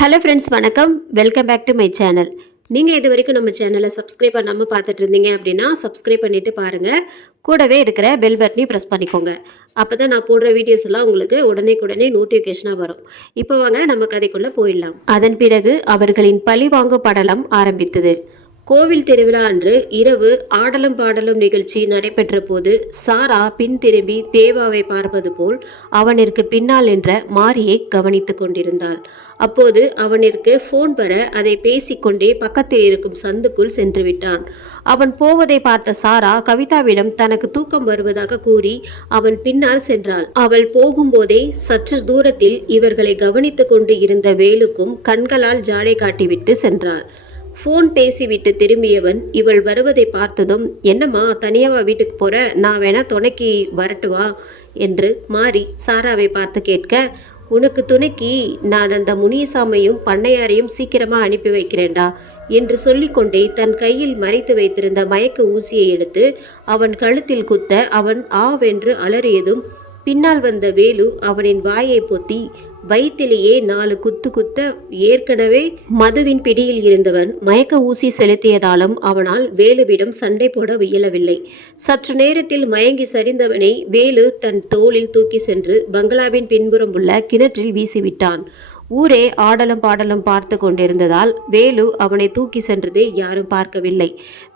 Hello friends வணக்கம். Welcome back to my channel நீங்கள் இது வரைக்கும் நம்ம சேனலை சப்ஸ்கிரைப் பண்ணாமல் பார்த்துட்டு இருந்தீங்க அப்படின்னா சப்ஸ்கிரைப் பண்ணிட்டு பாருங்கள் கூடவே இருக்கிற பெல் பட்டனையும் ப்ரெஸ் பண்ணிக்கோங்க. அப்போ தான் நான் போடுற வீடியோஸ் எல்லாம் உங்களுக்கு உடனே உடனே நோட்டிஃபிகேஷனாக வரும். இப்போ வாங்க நம்ம கதைக்குள்ளே போயிடலாம். அதன் பிறகு அவர்களின் பழிவாங்கும் படலம் ஆரம்பித்தது. கோவில் திருவிழா அன்று இரவு ஆடலும் பாடலும் நிகழ்ச்சி நடைபெற்ற போது சாரா பின் திரும்பி தேவாவை பார்ப்பது போல் அவனிற்கு பின்னால் என்ற மாரியை கவனித்து கொண்டிருந்தாள். அப்போது அவனிற்கு ஃபோன் வர அதை பேசிக்கொண்டே பக்கத்தில் இருக்கும் சந்துக்குள் சென்று விட்டான். அவன் போவதை பார்த்த சாரா கவிதாவிடம் தனக்கு தூக்கம் வருவதாக கூறி அவன் பின்னால் சென்றாள். அவள் போகும்போதே சற்று தூரத்தில் இவர்களை கவனித்துக் கொண்டு இருந்த வேலுக்கும் கண்களால் ஜாடை காட்டிவிட்டு சென்றாள். ஃபோன் பேசிவிட்டு திரும்பியவன் இவள் வருவதை பார்த்ததும் என்னம்மா தனியாவா வீட்டுக்கு போகிற நான் வேணா துணைக்கு வரட்டுவா என்று மாறி சாராவை பார்த்து கேட்க உனக்கு துணைக்கு நான் அந்த முனியசாமியும் பண்ணையாரையும் சீக்கிரமாக அனுப்பி வைக்கிறேன்டா என்று சொல்லிக்கொண்டே தன் கையில் மறைத்து வைத்திருந்த மயக்க ஊசியை எடுத்து அவன் கழுத்தில் குத்த அவன் ஆவென்று அலறியதும் பின்னால் வந்த வேலு அவனின் வாயை பொத்தி வயிற்றிலேயே நாலு குத்து குத்த ஏற்கனவே மதுவின் பிடியில் இருந்தவன் மயக்க ஊசி செலுத்தியதாலும் அவனால் வேலுவிடம் சண்டை போட இயலவில்லை. சற்று நேரத்தில் மயங்கி சரிந்தவனை வேலு தன் தோளில் தூக்கி சென்று பங்களாவின் பின்புறம் உள்ள கிணற்றில் வீசிவிட்டான். ஊரே ஆடலும் பாடலும் பார்த்து கொண்டிருந்ததால் வேலு அவனை தூக்கி சென்றதை யாரும் பார்க்கவில்லை.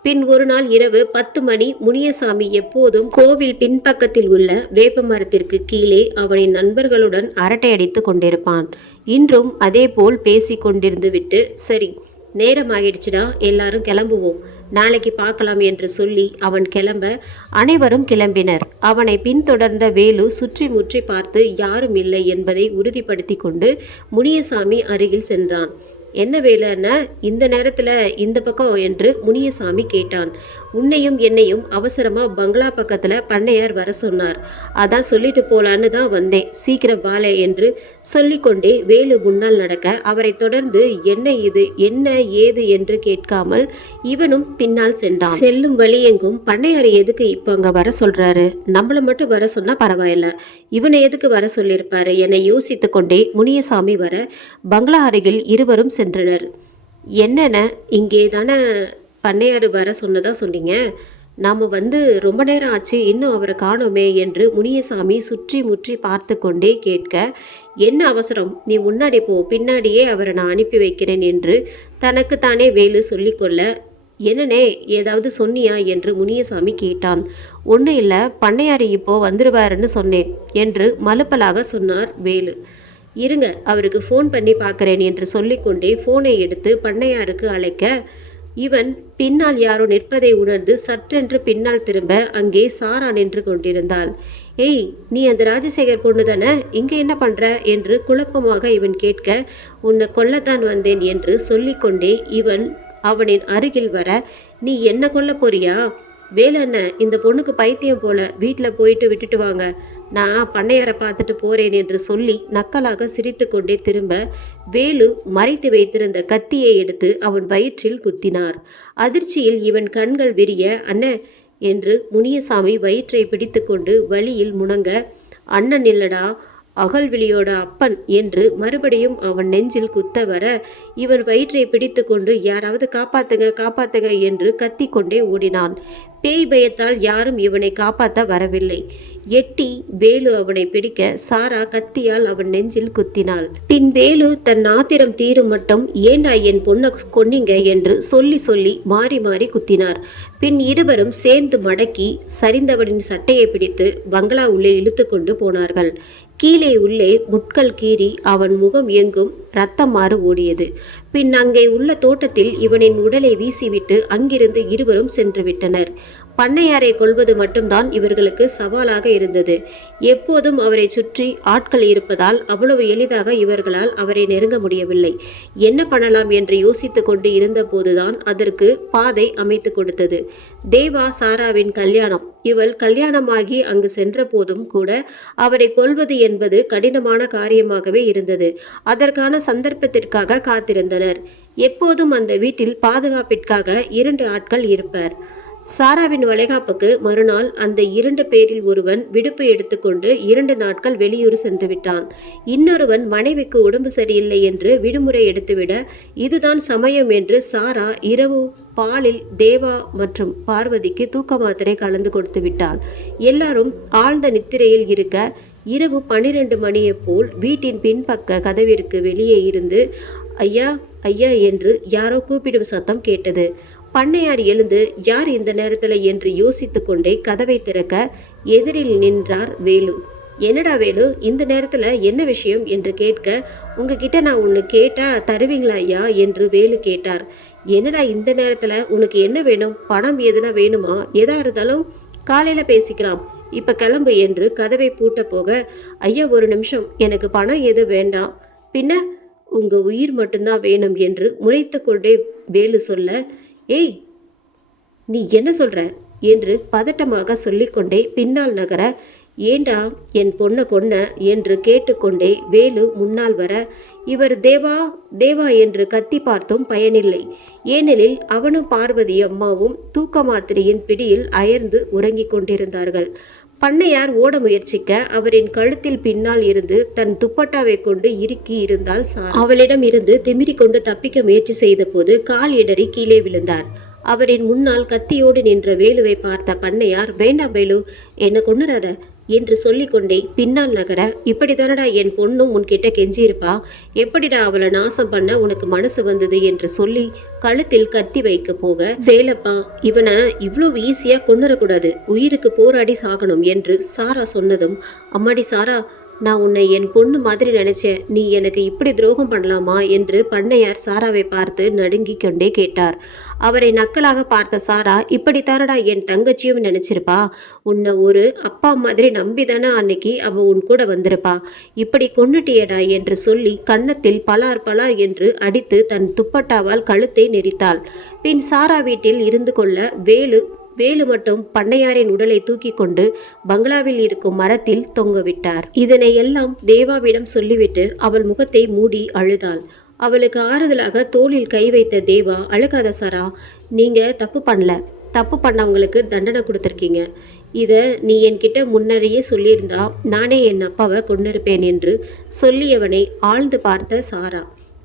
பின் ஒரு நாள் இரவு பத்து மணி முனியசாமி எப்போதும் கோவில் பின்பக்கத்தில் உள்ள வேப்ப மரத்திற்கு கீழே அவனின் நண்பர்களுடன் அரட்டையடித்து கொண்டிருப்பான். இன்றும் அதேபோல் பேசி கொண்டிருந்து விட்டு சரி நேரம் ஆகிடுச்சுடா எல்லாரும் கிளம்புவோம். நாளைக்கு பார்க்கலாம் என்று சொல்லி அவன் கிளம்ப அனைவரும் கிளம்பினர். அவனை பின்தொடர்ந்த வேலு சுற்றி முற்றி பார்த்து யாரும் இல்லை என்பதை உறுதிப்படுத்தி கொண்டு முனியசாமி அருகில் சென்றான். என்ன வேலைன்னா இந்த நேரத்தில் இந்த பக்கம் என்று முனியசாமி கேட்டான். உன்னையும் என்னையும் அவசரமாக பங்களா பக்கத்தில் பண்ணையார் வர சொன்னார். அதான் சொல்லிட்டு போலான்னு தான் வந்தேன். சீக்கிரம் வாழ என்று சொல்லிக்கொண்டே வேலு முன்னால் நடக்க அவரை தொடர்ந்து என்ன இது? என்ன? ஏது? என்று கேட்காமல் இவனும் பின்னால் சென்றான். செல்லும் வழியெங்கும் பண்ணையார் எதுக்கு இப்போ அங்கே வர சொல்றாரு? நம்மளை மட்டும் வர சொன்னா பரவாயில்ல. இவனை எதுக்கு வர சொல்லியிருப்பாரு? என யோசித்து கொண்டே முனியசாமி வர பங்களா அருகில் இருவரும் சென்றனர். என்னென்ன? இங்கே தானே பண்ணையார் வர சொன்னதாக சொன்னீங்க. நாம் வந்து ரொம்ப நேரம் ஆச்சு இன்னும் அவரை காணோமே என்று முனியசாமி சுற்றி முற்றி பார்த்து கொண்டே கேட்க என்ன அவசரம்? நீ முன்னாடி போ பின்னாடியே அவரை நான் அனுப்பி வைக்கிறேன் என்று தனக்குத்தானே வேலு சொல்லிக்கொள்ள என்னனே ஏதாவது சொன்னியா? என்று முனியசாமி கேட்டான். ஒன்றும் இல்லை பண்ணையாரி இப்போ வந்துடுவாருன்னு சொன்னேன் என்று மலுப்பலாக சொன்னார் வேலு. இருங்க அவருக்கு ஃபோன் பண்ணி பார்க்குறேன் என்று சொல்லிக்கொண்டே ஃபோனை எடுத்து பண்ணையாருக்கு அழைக்க இவன் பின்னால் யாரோ நிற்பதை உணர்ந்து சற்றென்று பின்னால் திரும்ப அங்கே சாரா நின்று கொண்டிருந்தாள் ஏய் நீ அந்த ராஜசேகர் பொண்ணு தானே? இங்கே என்ன பண்ணுற என்று குழப்பமாக இவன் கேட்க உன்னை கொல்லத்தான் வந்தேன் என்று சொல்லிக்கொண்டே இவன் அவனின் அருகில் வர நீ என்ன கொல்ல போறியா? வேலண்ண இந்த பொண்ணுக்கு பைத்தியம் போல வீட்டில் போயிட்டு விட்டுட்டு வாங்க. நான் பண்ணையாரை பார்த்துட்டு போறேன் என்று சொல்லி நக்கலாக சிரித்துக்கொண்டே திரும்ப வேலு மறைத்து வைத்திருந்த கத்தியை எடுத்து அவன் வயிற்றில் குத்தினார். அதிர்ச்சியில் இவன் கண்கள் விரிய அண்ணே என்று முனியசாமி வயிற்றை பிடித்துக்கொண்டு வழியில் முணங்க அண்ணன் இல்லடா அகல்விழியோட அப்பன் என்று மறுபடியும் அவன் நெஞ்சில் குத்த வர இவன் வயிற்றை பிடித்து கொண்டு யாராவது காப்பாத்துங்க காப்பாத்துங்க என்று கத்திக்கொண்டே ஓடினான். பேய் பயத்தால் யாரும் இவனை காப்பாற்ற வரவில்லை. எட்டி வேலு அவனை பிடிக்க சாரா கத்தியால் அவன் நெஞ்சில் குத்தினாள். பின் வேலு தன் ஆத்திரம் தீரும் மட்டும் ஏண்டா என் பொண்ணை கொன்னீங்க? என்று சொல்லி சொல்லி மாறி மாறி குத்தினார். பின் இருவரும் சேர்ந்து மடக்கி சரிந்தவனின் சட்டையை பிடித்து பங்களா உள்ளே இழுத்து கொண்டு போனார்கள். கீழே உள்ளே முட்கள் கீறி அவன் முகம் எங்கும் ரத்தமாறு ஓடியது. பின் அங்கே உள்ள தோட்டத்தில் இவனின் உடலை வீசிவிட்டு அங்கிருந்து இருவரும் சென்றுவிட்டனர். பண்ணையாரை கொள்வது மட்டும்தான் இவர்களுக்கு சவாலாக இருந்தது. எப்போதும் அவரை சுற்றி ஆட்கள் இருப்பதால் அவ்வளவு எளிதாக இவர்களால் அவரை நெருங்க முடியவில்லை. என்ன பண்ணலாம் என்று யோசித்து கொண்டு இருந்தபோதுதான் அதற்கு பாதை அமைத்து கொடுத்தது. தேவா சாராவின் கல்யாணம். இவள் கல்யாணமாகி அங்கு சென்ற போதும் கூட அவரை கொல்வது என்பது கடினமான காரியமாகவே இருந்தது. அதற்கான சந்தர்ப்பத்திற்காக காத்திருந்தனர். எப்போதும் அந்த வீட்டில் பாதுகாப்பிற்காக இரண்டு ஆட்கள் இருப்பர். சாராவின் வளைகாப்புக்கு மறுநாள் அந்த இரண்டு பேரில் ஒருவன் விடுப்பு எடுத்துக்கொண்டு இரண்டு நாட்கள் வெளியூர் சென்று விட்டான் இன்னொருவன் மனைவிக்கு உடம்பு சரியில்லை என்று விடுமுறை எடுத்துவிட இதுதான் சமயம் என்று சாரா இரவு பாலில் தேவா மற்றும் பார்வதிக்கு தூக்க மாத்திரை கலந்து கொடுத்து விட்டாள் எல்லாரும் ஆழ்ந்த நித்திரையில் இருக்க இரவு பன்னிரண்டு மணியைப் போல் வீட்டின் பின்பக்க கதவிற்கு வெளியே இருந்து ஐயா ஐயா என்று யாரோ கூப்பிடும் சத்தம் கேட்டது. பண்ணையார் எழுந்து யார் இந்த நேரத்தில்? என்று யோசித்து கொண்டே கதவை திறக்க எதிரில் நின்றார் வேலு. என்னடா வேலு இந்த நேரத்தில் என்ன விஷயம்? என்று கேட்க உங்ககிட்ட நான் ஒன்று கேட்டால் தருவீங்களா ஐயா? என்று வேலு கேட்டார். என்னடா இந்த நேரத்தில்? உனக்கு என்ன வேணும்? பணம் எதுனா வேணுமா? எதா இருந்தாலும் காலையில் பேசிக்கலாம். இப்போ கிளம்பு என்று கதவை பூட்ட போக ஐயா ஒரு நிமிஷம். எனக்கு பணம் எது வேண்டாம். பின்ன உங்கள் உயிர் மட்டும்தான் வேணும் என்று முறைத்து கொண்டே வேலு சொல்ல ஏய் நீ என்ன சொல்கிற என்று பதட்டமாக சொல்லிக்கொண்டே பின்னால் நகர ஏண்டா என் பொண்ணை கொன்ன? என்று கேட்டுக்கொண்டே வேலு முன்னால் வர இவர் தேவா தேவா என்று கத்தி பார்த்தும் பயனில்லை. ஏனெனில் அவனும் பார்வதி அம்மாவும் தூக்க மாத்திரையின் பிடியில் அயர்ந்து உறங்கிக் கொண்டிருந்தார்கள். பண்ணையார் ஓட முயற்சிக்க அவரின் கழுத்தில் பின்னால் இருந்து தன் துப்பட்டாவை கொண்டு இறுக்கி இருந்தால் சாரா. அவளிடம் இருந்து திமிரி கொண்டு தப்பிக்க முயற்சி செய்தபோது கால் இடறி கீழே விழுந்தார். அவரின் முன்னால் கத்தியோடு நின்ற வேலுவை பார்த்த பண்ணையார் வேண்டாம் வேலு என்ன கொண்டுறாத என்று சொல்லிக்கொண்டே பின்னால் நகர இப்படிதானடா என் பொண்ணும் உன்கிட்ட கெஞ்சியிருப்பா? எப்படிடா அவளை நாசம் பண்ண உனக்கு மனசு வந்தது? என்று சொல்லி கழுத்தில் கத்தி வைக்க போக வேலப்பா இவனை இவ்வளோ ஈஸியா கொன்னுறக்கூடாது. உயிருக்கு போராடி சாகணும் என்று சாரா சொன்னதும் அம்மாடி சாரா நான் உன்னை என் பொண்ணு மாதிரி நினைச்சேன். நீ எனக்கு இப்படி துரோகம் பண்ணலாமா? என்று பண்ணையார் சாராவை பார்த்து நடுங்கிக் கொண்டே கேட்டார். அவரை நக்கலாக பார்த்த சாரா இப்படித்தானடா என் தங்கச்சியும் நினைச்சிருப்பா? உன்னை ஒரு அப்பா மாதிரி நம்பிதானே அன்னைக்கு? அவ உன் கூட வந்திருப்பா. இப்படி கொன்னுட்டியடா? என்று சொல்லி கன்னத்தில் பலார் பலார் என்று அடித்து தன் துப்பட்டாவால் கழுத்தை நெரித்தாள். பின் சாரா வீட்டில் இருந்து கொள்ள வேலு வேலு மட்டும் பண்ணையாரின் உடலை தூக்கி கொண்டு பங்களாவில் இருக்கும் மரத்தில் தொங்கவிட்டார் இதனை எல்லாம் தேவாவிடம் சொல்லிவிட்டு அவள் முகத்தை மூடி அழுதாள். அவளுக்கு ஆறுதலாக தோளில் கை வைத்த தேவா அழுகாத சாரா நீங்க தப்பு பண்ணல. தப்பு பண்ணவங்களுக்கு தண்டனை கொடுத்துருக்கீங்க. இதை நீ என்கிட்ட முன்னரையே சொல்லியிருந்தா நானே என் அப்பாவை கொண்டிருப்பேன் என்று சொல்லியவனை ஆழ்ந்து பார்த்த சாரா.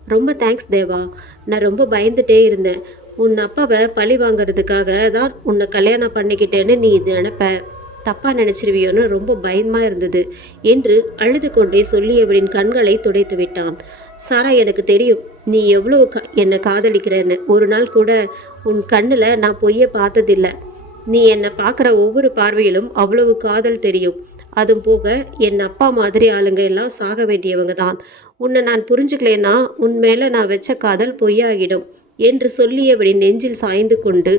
ரொம்ப தேங்க்ஸ் தேவா. நான் ரொம்ப பயந்துட்டே இருந்தேன். உன் அப்பாவை பழி வாங்குறதுக்காக தான் உன்னை கல்யாணம் பண்ணிக்கிட்டேன்னு நீ இது நினப்ப. தப்பாக நினச்சிருவியோன்னு ரொம்ப பயமாக இருந்தது என்று அழுது கொண்டே சொல்லியவரின் கண்களை துடைத்து விட்டான். சாரா எனக்கு தெரியும் நீ எவ்வளோ க என்னை காதலிக்கிறேன்னு. ஒரு நாள் கூட உன் கண்ணில் நான் பொய்யை பார்த்ததில்லை. நீ என்னை பார்க்குற ஒவ்வொரு பார்வையிலும் அவ்வளவு காதல் தெரியும். அதுவும் போக என் அப்பா மாதிரி ஆளுங்க எல்லாம் சாக வேண்டியவங்க தான். உன்னை நான் புரிஞ்சுக்கலேன்னா உன் மேலே நான் வச்ச காதல் பொய்யாகிடும். என்று சொல்லியபடி நெஞ்சில் சாய்ந்து கொண்டு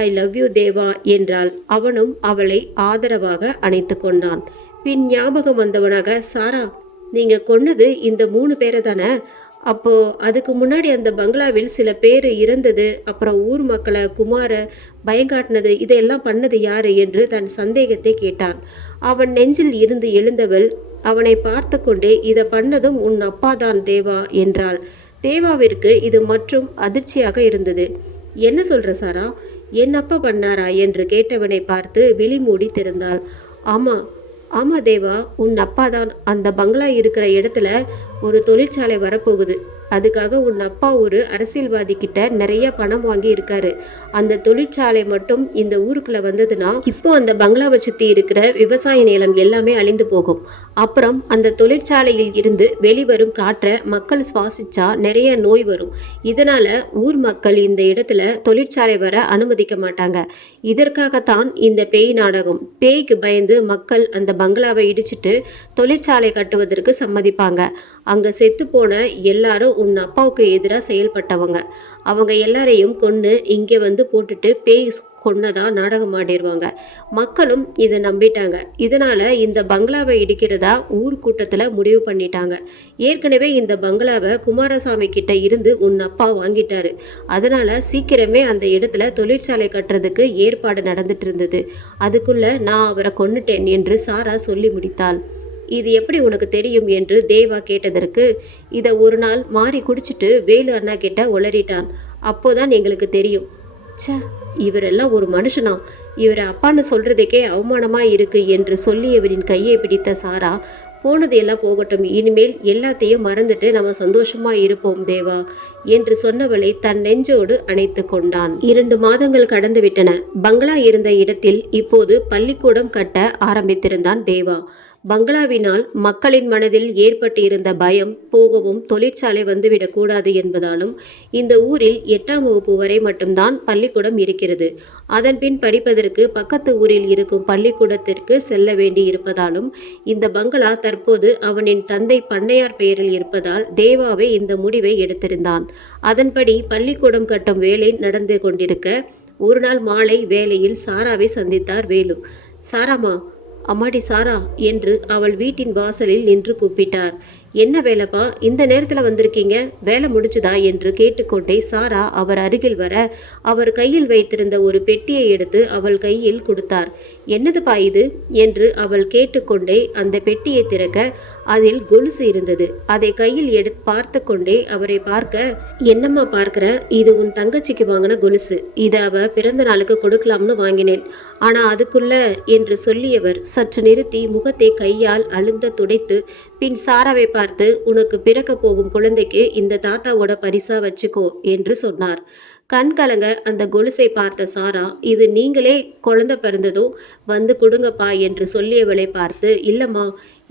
ஐ லவ் யூ தேவா என்றால் அவனும் அவளை ஆதரவாக அணைத்து கொண்டான். பின் ஞாபகம் வந்தவனாக சாரா நீங்கள் கொன்னது இந்த மூணு பேரை தானே? அப்போ அதுக்கு முன்னாடி அந்த பங்களாவில் சில பேர் இறந்தது அப்புறம் ஊர் மக்களை குமார பயங்காட்டினது இதையெல்லாம் பண்ணது யாரு? என்று தன் சந்தேகத்தை கேட்டான். அவன் நெஞ்சில் இருந்து எழுந்தவள் அவனை பார்த்து கொண்டே இதை பண்ணதும் உன் அப்பாதான் தேவா என்றாள். தேவாவிற்கு இது மற்றும் அதிர்ச்சியாக இருந்தது. என்ன சொல்ற சாரா? என் அப்பா பண்ணாரா? என்று கேட்டவனை பார்த்து விழி மூடி திறந்தாள். ஆமா ஆமா தேவா உன் அப்பா தான் அந்த பங்களா இருக்கிற இடத்துல ஒரு தொழிற்சாலை வரப்போகுது. அதுக்காக உன் அப்பா ஒரு அரசியல்வாதி கிட்ட நிறைய பணம் வாங்கி இருக்காரு அந்த தொழிற்சாலை மட்டும் இந்த ஊருக்குள்ள வந்ததுன்னா இப்போ அந்த பங்களாவை சுத்தி இருக்கிற விவசாய நிலம் எல்லாமே அழிந்து போகும். அப்புறம் அந்த தொழிற்சாலையில் இருந்து வெளிவரும் காற்றை மக்கள் சுவாசிச்சா நிறைய நோய் வரும். இதனால ஊர் மக்கள் இந்த இடத்துல தொழிற்சாலை வர அனுமதிக்க மாட்டாங்க. இதற்காகத்தான் இந்த பேய் நாடகம் பேய்க்கு பயந்து மக்கள் அந்த பங்களாவை இடிச்சிட்டு தொழிற்சாலை கட்டுவதற்கு சம்மதிப்பாங்க. அங்க செத்து போன எல்லாரும் உன் அப்பாவுக்கு எதிராக செயல்பட்டவங்க. அவங்க எல்லாரையும் கொன்று இங்கே வந்து போட்டுட்டு பேய் கொன்னதா நாடகம் ஆடிடுவாங்க மக்களும் இதை நம்பிட்டாங்க. இதனால இந்த பங்களாவை இடிக்கிறதா ஊர் கூட்டத்தில் முடிவு பண்ணிட்டாங்க. ஏற்கனவே இந்த பங்களாவை குமாரசாமி கிட்ட இருந்து உன் அப்பா வாங்கிட்டாரு. அதனால சீக்கிரமே அந்த இடத்துல தொழிற்சாலை கட்டுறதுக்கு ஏற்பாடு நடந்துட்டு இருந்தது. அதுக்குள்ள நான் அவரை கொன்னுட்டேன் என்று சாரா சொல்லி முடித்தாள். இது எப்படி உனக்கு தெரியும் என்று தேவா கேட்டதற்கு இதை ஒரு நாள் மாறி குடிச்சிட்டு வேலு அண்ணா கிட்ட உளறிட்டான். அப்போதான் எங்களுக்கு தெரியும். ச்சே இவரெல்லாம் ஒரு மனுஷனா? இவரை அப்பான்னு சொல்றதுக்கே அவமானமா இருக்கு என்று சொல்லியவரின் கையை பிடித்த சாரா போனது எல்லாம் போகட்டும். இனிமேல் எல்லாத்தையும் மறந்துட்டு நம்ம சந்தோஷமா இருப்போம் தேவா என்று சொன்னவளை தன் நெஞ்சோடு அணைத்து கொண்டான். இரண்டு மாதங்கள் கடந்து விட்டன. பங்களா இருந்த இடத்தில் இப்போது பள்ளிக்கூடம் கட்ட ஆரம்பித்திருந்தான் தேவா. பங்களாவினால் மக்களின் மனதில் ஏற்பட்டு இருந்த பயம் போகவும் தொழிற்சாலை வந்துவிடக்கூடாது என்பதாலும் இந்த ஊரில் எட்டாம் வகுப்பு வரை மட்டும்தான் பள்ளிக்கூடம் இருக்கிறது. அதன்பின் படிப்பதற்கு பக்கத்து ஊரில் இருக்கும் பள்ளிக்கூடத்திற்கு செல்ல வேண்டி இருப்பதாலும் இந்த பங்களா தற்போது அவனின் தந்தை பண்ணையார் பெயரில் இருப்பதால் தேவாவே இந்த முடிவை எடுத்திருந்தான். அதன்படி பள்ளிக்கூடம் கட்டும் வேலை நடந்து கொண்டிருக்க ஒரு நாள் மாலை வேலையில் சாராவை சந்தித்தார் வேலு. சாராமா அம்மாடி சாரா என்று அவள் வீட்டின் வாசலில் நின்று கூப்பிட்டார். என்ன வேலைப்பா? இந்த நேரத்தில் வந்திருக்கீங்க? வேலை முடிச்சுதா என்று கேட்டுக்கொண்டே சாரா அவர் அருகில் வர அவர் கையில் வைத்திருந்த ஒரு பெட்டியை எடுத்து அவள் கையில் கொடுத்தார். என்னதுப்பா இது? என்று அவள் கேட்டுக்கொண்டே அந்த பெட்டியை திறக்க அதில் கொலுசு இருந்தது. அதை கையில் எடு பார்த்து கொண்டே அவரை பார்க்க என்னம்மா பார்க்கிற? இது உன் தங்கச்சிக்கு வாங்கின கொலுசு. இதை அவ பிறந்த நாளுக்கு கொடுக்கலாம்னு வாங்கினேன். ஆனால் அதுக்குள்ள என்று சொல்லியவர் சற்று நிறுத்தி முகத்தை கையால் அழுந்த துடைத்து பின் சாராவை பார்த்து உனக்கு பிறக்க போகும் குழந்தைக்கு இந்த தாத்தாவோட பரிசா வச்சுக்கோ என்று சொன்னார். கண் கலங்க அந்த கொலுசை பார்த்த சாரா இது நீங்களே குழந்தை பிறந்ததோ வந்து கொடுங்கப்பா என்று சொல்லியவளை பார்த்து இல்லம்மா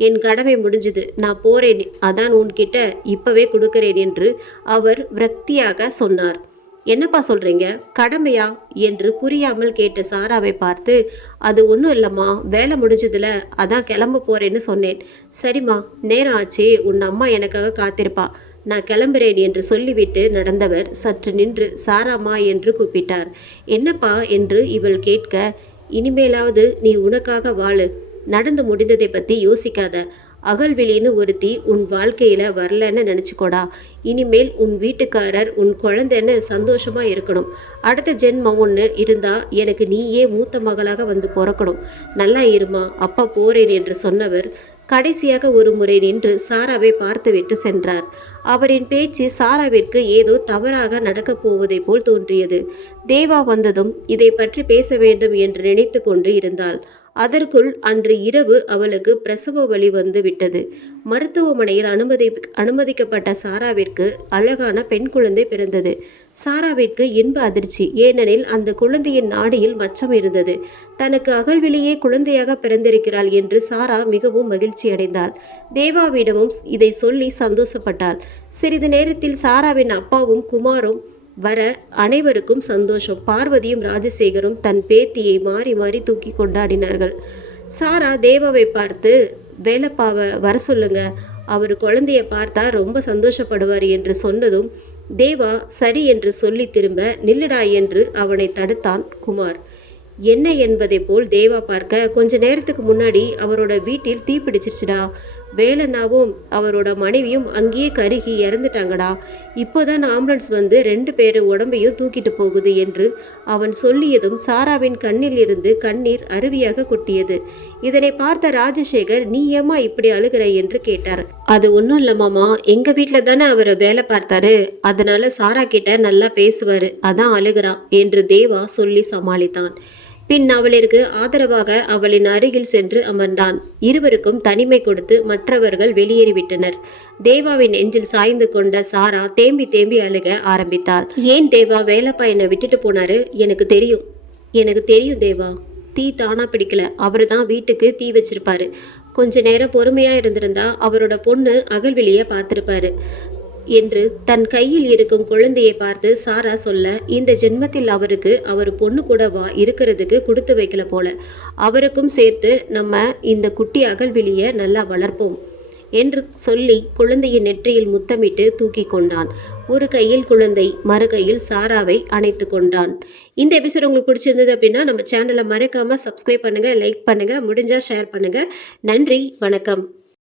என் கடமை முடிஞ்சுது. நான் போறேன். அதான் உன்கிட்ட இப்பவே கொடுக்கிறேன் என்று அவர் விரக்தியாக சொன்னார். என்னப்பா சொல்றீங்க? கடமையா? என்று புரியாமல் கேட்ட சாராவை பார்த்து அது ஒன்றும் இல்லைம்மா வேலை முடிஞ்சதுல அதான் கிளம்ப போறேன்னு சொன்னேன். சரிம்மா நேரம் ஆச்சு உன் அம்மா எனக்காக காத்திருப்பா. நான் கிளம்புறேன் என்று சொல்லிவிட்டு நடந்தவர் சற்று நின்று சாராமா என்று கூப்பிட்டார். என்னப்பா? என்று இவள் கேட்க இனிமேலாவது நீ உனக்காக வாழு. நடந்து முடிந்ததை பற்றி யோசிக்காத. அகல்விழின்னு ஒருத்தி உன் வாழ்க்கையில் வரலன்னு நினச்சிக்கோடா. இனிமேல் உன் வீட்டுக்காரர் உன் குழந்தைன்னு சந்தோஷமாக இருக்கணும். அடுத்த ஜென்மம் ஒன்று இருந்தால் எனக்கு நீயே மூத்த மகளாக வந்து பிறக்கணும். நல்லா இருமா அப்பா போறேன் என்று சொன்னவர் கடைசியாக ஒரு முறை நின்று சாராவை பார்த்துவிட்டு சென்றார். அவரின் பேச்சு சாராவிற்கு ஏதோ தவறாக நடக்கப் போவதை போல் தோன்றியது. தேவா வந்ததும் இதை பற்றி பேச வேண்டும் என்று நினைத்து கொண்டு இருந்தாள். அதற்குள் அன்று இரவு அவளுக்கு பிரசவ வலி வந்து விட்டது. மருத்துவமனையில் அனுமதி அனுமதிக்கப்பட்ட சாராவிற்கு அழகான பெண் குழந்தை பிறந்தது. சாராவிற்கு இன்ப அதிர்ச்சி. ஏனெனில் அந்த குழந்தையின் நாடியில் மச்சம் இருந்தது. தனக்கு அகழ்விலேயே குழந்தையாக பிறந்திருக்கிறாள் என்று சாரா மிகவும் மகிழ்ச்சி அடைந்தாள். தேவாவிடமும் இதை சொல்லி சந்தோஷப்பட்டாள். சிறிது நேரத்தில் சாராவின் அப்பாவும் குமாரும் வர அனைவருக்கும் சந்தோஷம். பார்வதியும் ராஜசேகரும் தன் பேத்தியை மாறி மாறி தூக்கி கொண்டாடினார்கள். சாரா தேவாவை பார்த்து வேலைப்பாவை வர சொல்லுங்க. அவர் குழந்தைய பார்த்தா ரொம்ப சந்தோஷப்படுவார் என்று சொன்னதும் தேவா சரி என்று சொல்லி திரும்ப நில்லுடா என்று அவனை தடுத்தான் குமார். என்ன என்பதை போல் தேவா பார்க்க கொஞ்ச நேரத்துக்கு முன்னாடி அவரோட வீட்டில் தீ பிடிச்சிருச்சுடா. வேலண்ணாவும் அவரோட மனைவியும் அங்கேயே கருகி இறந்துட்டாங்கடா. இப்போதான் ஆம்புலன்ஸ் வந்து ரெண்டு பேர் உடம்பையும் தூக்கிட்டு போகுது என்று அவன் சொல்லியதும் சாராவின் கண்ணில் இருந்து கண்ணீர் அருவியாக கொட்டியது. இதனை பார்த்த ராஜசேகர் நீ ஏமா இப்படி அழுகிற? என்று கேட்டார். அது ஒன்றும் இல்லை மாமா. எங்க வீட்டில் தானே அவர் வேலை பார்த்தாரு. அதனால சாரா கிட்ட நல்லா பேசுவாரு. அதான் அழுகிறான் என்று தேவா சொல்லி சமாளித்தான். பின் அவளிற்கு ஆதரவாக அவளின் அருகில் சென்று அமர்ந்தான். இருவருக்கும் தனிமை கொடுத்து மற்றவர்கள் வெளியேறிவிட்டனர். தேவாவின் நெஞ்சில் சாய்ந்து கொண்ட சாரா தேம்பி தேம்பி அழுக ஆரம்பித்தார் ஏன் தேவா வேலப்பா என்னை விட்டுட்டு போனாரு? எனக்கு தெரியும். எனக்கு தெரியும் தேவா. தீ தானா பிடிக்கல. அவர் தான் வீட்டுக்கு தீ வச்சிருப்பாரு. கொஞ்ச நேரம் பொறுமையா இருந்திருந்தா அவரோட பொண்ணு அகல்வெளியை பார்த்துருப்பாரு. என்று தன் கையில் இருக்கும் குழந்தையை பார்த்து சாரா சொல்ல இந்த ஜென்மத்தில் அவருக்கு அவர் பொண்ணு கூட வா இருக்கிறதுக்கு கொடுத்து வைக்கல போல. அவருக்கும் சேர்த்து நம்ம இந்த குட்டி அகல்விழிய நல்லா வளர்ப்போம் என்று சொல்லி குழந்தையின் நெற்றியில் முத்தமிட்டு தூக்கி கொண்டான். ஒரு கையில் குழந்தை மறு கையில் சாராவை அணைத்து கொண்டான். இந்த எபிசோட் உங்களுக்கு பிடிச்சிருந்தது அப்படின்னா நம்ம சேனலை மறக்காமல் சப்ஸ்கிரைப் பண்ணுங்கள் லைக் பண்ணுங்கள் முடிஞ்சால் ஷேர் பண்ணுங்கள் நன்றி வணக்கம்.